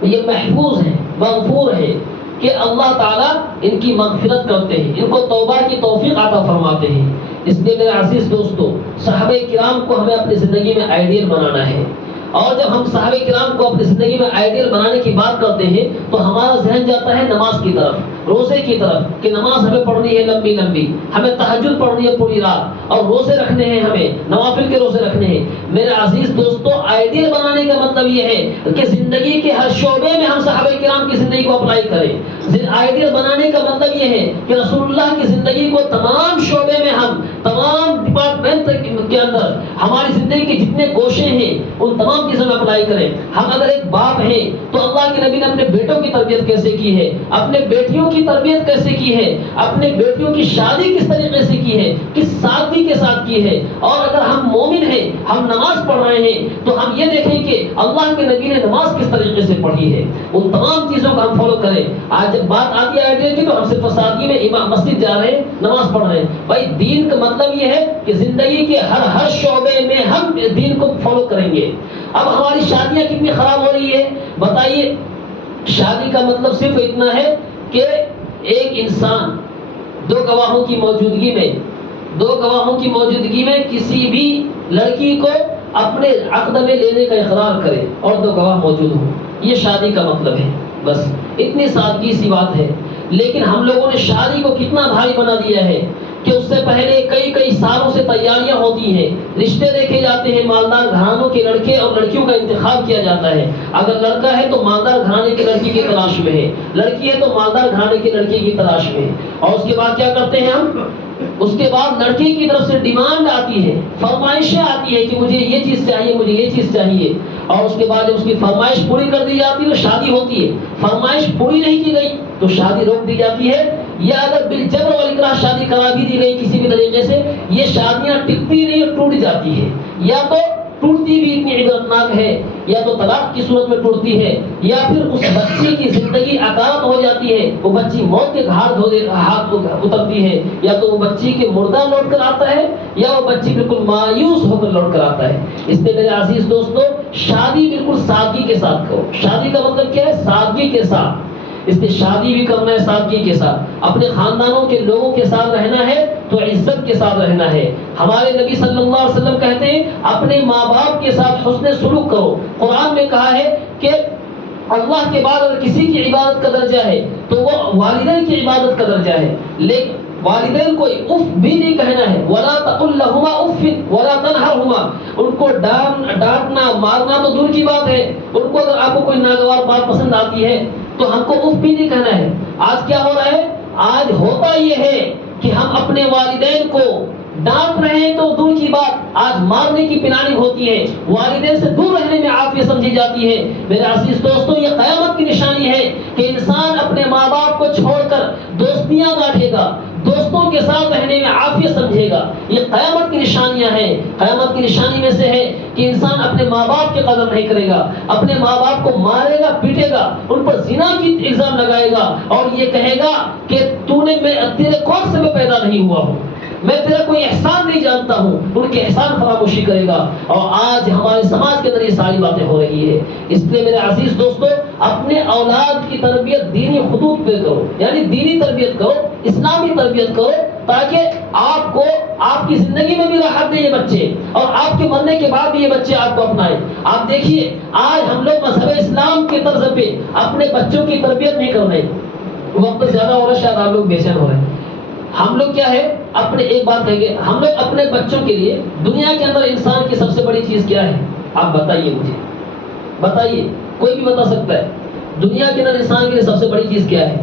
یہ محفوظ ہے، مغفور ہے کہ اللہ تعالیٰ ان کی مغفرت کرتے ہیں، ان کو توبہ کی توفیق عطا فرماتے ہیں۔ اس لیے میرے عزیز دوستو، صحابہ کرام کو ہمیں اپنی زندگی میں آئیڈیل بنانا ہے، اور جب ہم صحابہ کرام کو اپنی زندگی میں آئیڈیل بنانے کی بات کرتے ہیں تو ہمارا ذہن جاتا ہے نماز کی طرف، روزے کی طرف، کہ نماز ہمیں پڑھنی ہے لمبی لمبی، ہمیں تہجد پڑھنی ہے پوری رات، اور روزے رکھنے ہیں، ہمیں نوافل کے روزے رکھنے ہیں۔ میرے عزیز دوستو، آئیڈیل بنانے کا مطلب یہ ہے کہ زندگی کے ہر شعبے میں ہم صحابہ کرام کی زندگی کو اپلائی کریں۔ آئیڈیل بنانے کا مطلب یہ ہے کہ رسول اللہ کی زندگی کو تمام شعبے میں ہم، تمام ڈپارٹمنٹ کے اندر ہماری زندگی کے جتنے گوشے ہیں ان تمام چیزوں میں اپلائی کریں۔ ہم اگر ایک باپ ہیں تو اللہ کے نبی نے اپنے بیٹوں کی تربیت کیسے کی ہے، اپنے بیٹیوں کی تربیت کیسے کی ہے، اپنے بیٹیوں کی شادی کس طریقے سے کی ہے، کس سادگی کے ساتھ کی ہے، اور اگر ہم مومن ہیں، ہم نماز پڑھ رہے ہیں تو ہم یہ دیکھیں کہ اللہ کے نبی نے نماز کس طریقے سے پڑھی ہے، ان تمام چیزوں کو ہم فالو کریں۔ آج جب بات آتی ہے آئیڈیل کی تو ہم صرف سادگی میں امام مسجد جا رہے ہیں، نماز پڑھ رہے ہیں۔ بھائی دین کا مطلب یہ ہے کہ زندگی کے ہر شعبے میں ہم دین کو فالو کریں گے۔ اب ہماری شادیاں کتنی خراب ہو رہی ہے، بتائیے۔ شادی کا مطلب صرف اتنا ہے کہ ایک انسان دو گواہوں کی موجودگی میں کسی بھی لڑکی کو اپنے عقد میں لینے کا اقرار کرے اور دو گواہ موجود ہوں، یہ شادی کا مطلب ہے۔ بس اتنی سادگی سی بات ہے، لیکن ہم لوگوں نے شادی کو کتنا بھاری بنا دیا ہے کہ اس سے پہلے کئی سالوں سے تیاریاں ہوتی ہیں، رشتے دیکھے جاتے ہیں، مالدار گھرانوں کے لڑکے اور لڑکیوں کا انتخاب کیا جاتا ہے۔ اگر لڑکا ہے تو مالدار گھرانے کی لڑکی کی تلاش میں ہے، لڑکی ہے تو مالدار گھرانے کی لڑکی کی تلاش میں ہے، اور اس کے بعد کیا کرتے ہیں ہم، اس کے بعد لڑکی کی طرف سے ڈیمانڈ آتی ہے، فرمائشیں آتی ہے کہ مجھے یہ چیز چاہیے، مجھے یہ چیز چاہیے، اور اس کے بعد جب اس کی فرمائش پوری کر دی جاتی ہے تو شادی ہوتی ہے۔ فرمائش پوری نہیں کی گئی تو شادی روک دی جاتی ہے، یا اگر بالجبر والاکراہ شادی کرا بھی دی گئی کسی بھی طریقے سے، یہ شادیاں ٹکتی نہیں اور ٹوٹ جاتی ہے، یا تو ٹوٹتی بھی اتنی عبرتناک ہے، یا تو طلاق کی صورت میں ٹوٹتی ہے، یا پھر اس بچی کی زندگی عقارت ہو جاتی ہے، وہ بچی موت کے ہاتھ اترتی ہے، یا تو وہ بچی کے مردہ لوٹ کر آتا ہے، یا وہ بچی بالکل مایوس ہو کر لوٹ کر آتا ہے۔ اس لیے میرے عزیز دوستو، شادی بالکل سادگی کے ساتھ کرو۔ شادی کا مطلب کیا ہے؟ سادگی کے ساتھ۔ اس لیے شادی بھی کرنا ہے سادگی کے ساتھ، اپنے خاندانوں کے لوگوں کے ساتھ رہنا ہے تو عزت کے ساتھ رہنا ہے۔ ہمارے نبی صلی اللہ علیہ وسلم کہتے ہیں اپنے ماں باپ کے ساتھ حسن سلوک کرو۔ قرآن میں کہا ہے کہ اللہ کے بعد اگر کسی کی عبادت کا درجہ ہے تو وہ والدین کی عبادت کا درجہ ہے، والدین کو اف بھی نہیں کہنا ہے، ولا تقل لهما اف ولا تنهرهما، ان کو ڈانٹنا مارنا تو دور کی بات ہے، ان کو اگر آپ کو کوئی ناگوار بات پسند آتی ہے تو ہم کو اف بھی نہیں کہنا ہے۔ آج کیا ہو رہا ہے؟ آج ہوتا یہ ہے کہ ہم اپنے والدین کو ڈانٹ رہے ہیں تو دور کی بات، آج مارنے کی پلاننگ ہوتی ہے، والدین سے دور رہنے میں عافیت سمجھی جاتی ہے۔ میرے عزیز دوستوں، یہ قیامت کی نشانی ہے کہ انسان اپنے ماں باپ کو چھوڑ کر دوستیاں گاٹھے گا، دوستوں کے ساتھ رہنے میں عافیت سمجھے گا۔ یہ قیامت کی نشانیاں ہیں۔ قیامت کی نشانی میں سے ہے کہ انسان اپنے ماں باپ کی قدر نہیں کرے گا، اپنے ماں باپ کو مارے گا، پیٹے گا، ان پر زنا کی الزام لگائے گا اور یہ کہے گا کہ تیرے کون سے میں پیدا نہیں ہوا ہوں، میں تیرا کوئی احسان نہیں جانتا ہوں، ان کے احسان فراموشی کرے گا۔ اور آج ہمارے سماج کے اندر یہ ساری باتیں ہو رہی ہے۔ اس لیے میرے عزیز دوستو، اپنے اولاد کی تربیت دینی خطوط پہ کرو، یعنی دینی تربیت کرو، اسلامی تربیت کرو، تاکہ آپ کو آپ کی زندگی میں بھی راحت دے یہ بچے، اور آپ کے مرنے کے بعد بھی یہ بچے آپ کو اپنائیں۔ آپ دیکھیے آج ہم لوگ مذہب اسلام کے طرز پہ اپنے بچوں کی تربیت نہیں کر رہے، وقت زیادہ ہو رہا ہے، شاید آپ لوگ بے چین ہو رہے ہیں۔ ہم لوگ کیا ہے، اپنے ایک بات کہیں گے، ہم لوگ اپنے بچوں کے لیے دنیا کے اندر انسان کی سب سے بڑی چیز کیا ہے؟ آپ بتائیے مجھے، بتائیے، کوئی بھی بتا سکتا ہے دنیا کے اندر انسان کے لیے سب سے بڑی چیز کیا ہے؟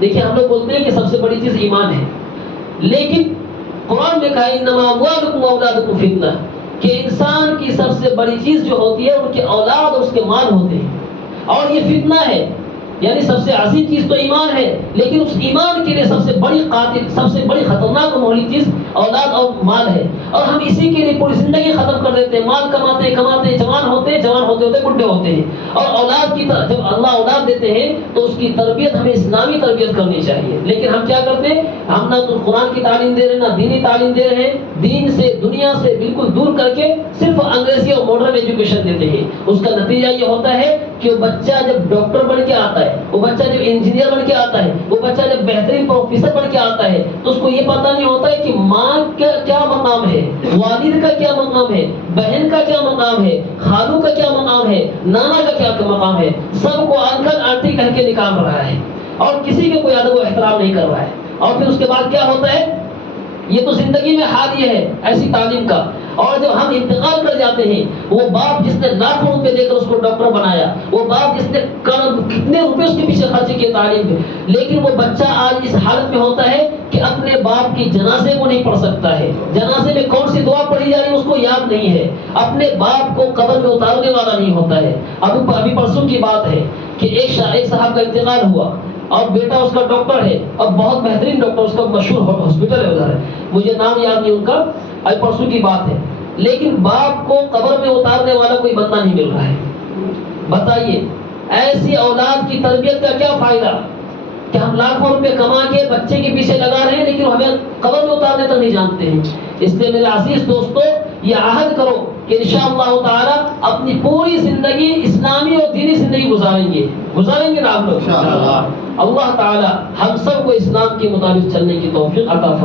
دیکھیے ہم لوگ بولتے ہیں کہ سب سے بڑی چیز ایمان ہے، لیکن قرآن میں کہا انما اموالکم واولادکم فتنہ، کہ انسان کی سب سے بڑی چیز جو ہوتی ہے ان کے اولاد اور اس کے مال ہوتے ہیں، اور یہ فتنہ ہے۔ یعنی سب سے عظیم چیز تو ایمان ہے، لیکن اس ایمان کے لیے سب سے بڑی قاتل، سب سے بڑی خطرناک مہلک چیز اولاد اور مال ہے، اور ہم اسی کے لیے پوری زندگی ختم کر دیتے ہیں، مال کماتے ہیں، جوان ہوتے بڈھے ہوتے ہیں، اور اولاد کی جب اللہ اولاد دیتے ہیں تو اس کی تربیت ہمیں اسلامی تربیت کرنی چاہیے، لیکن ہم کیا کرتے ہیں، ہم نہ تو قرآن کی تعلیم دے رہے ہیں، نہ دینی تعلیم دے رہے ہیں، دین سے دنیا سے بالکل دور کر کے صرف انگریزی اور ماڈرن ایجوکیشن دیتے ہیں۔ اس کا نتیجہ یہ ہوتا ہے کہ وہ بچہ جب ڈاکٹر بن کے آتا ہے، وہ بچہ جب انجینئر بن کے آتا ہے، وہ بچہ جب بہترین پروفیسر بن کے آتا ہے، تو اس کو یہ پتہ نہیں ہوتا ہے کہ ماں کا کیا مقام ہے، والد کا کیا مقام ہے، بہن کا کیا مقام ہے، خالو کا کیا مقام ہے، نانا کا کیا مقام ہے۔ سب کو انکل آنٹی کہہ کے نکال رہا ہے، اور کسی کے کوئی ادب و احترام نہیں کر رہا ہے۔ اور پھر اس کے بعد کیا ہوتا ہے، یہ تو زندگی میں حال یہ ہے ایسی تعلیم کا۔ اور جب ہم انتقال کر جاتے ہیں، وہ باپ جس نے لاکھوں روپے دے کر اس کو ڈاکٹر بنایا، وہ باپ جس نے کتنے روپے اس کے پیچھے خرچ کیے تعلیم پہ، لیکن وہ بچہ آج اس حالت میں ہوتا ہے کہ اپنے باپ کی جنازے کو نہیں پڑھ سکتا ہے، جنازے میں کون سی دعا پڑھی جا رہی ہے اس کو یاد نہیں ہے، اپنے باپ کو قبر میں اتارنے والا نہیں ہوتا ہے۔ ابھی پرسوں کی بات ہے کہ ایک صاحب کا انتقال ہوا، اور بیٹا اس کا ڈاکٹر ہے، اور بہت بہترین ڈاکٹر، اس کا مشہور ہاسپٹل ہے ادھر ہے، مجھے نام یاد نہیں ان کا، ابھی پرسوں کی بات ہے، لیکن باپ کو قبر میں اتارنے والا کوئی بندہ نہیں مل رہا ہے۔ بتائیے ایسی اولاد کی تربیت کا کیا فائدہ کہ ہم لاکھوں روپے کما کے بچے کے پیچھے لگا رہے ہیں، لیکن ہمیں قبر میں اتارنے تک نہیں جانتے ہیں۔ اس لیے میرے عزیز دوستو، یہ عہد کرو کہ انشاءاللہ تعالی اپنی پوری زندگی اسلامی اور دینی زندگی گزاریں گے نا آپ لوگ۔ اللہ تعالی ہم سب کو اسلام کے مطابق چلنے کی توفیق عطا فرمائے۔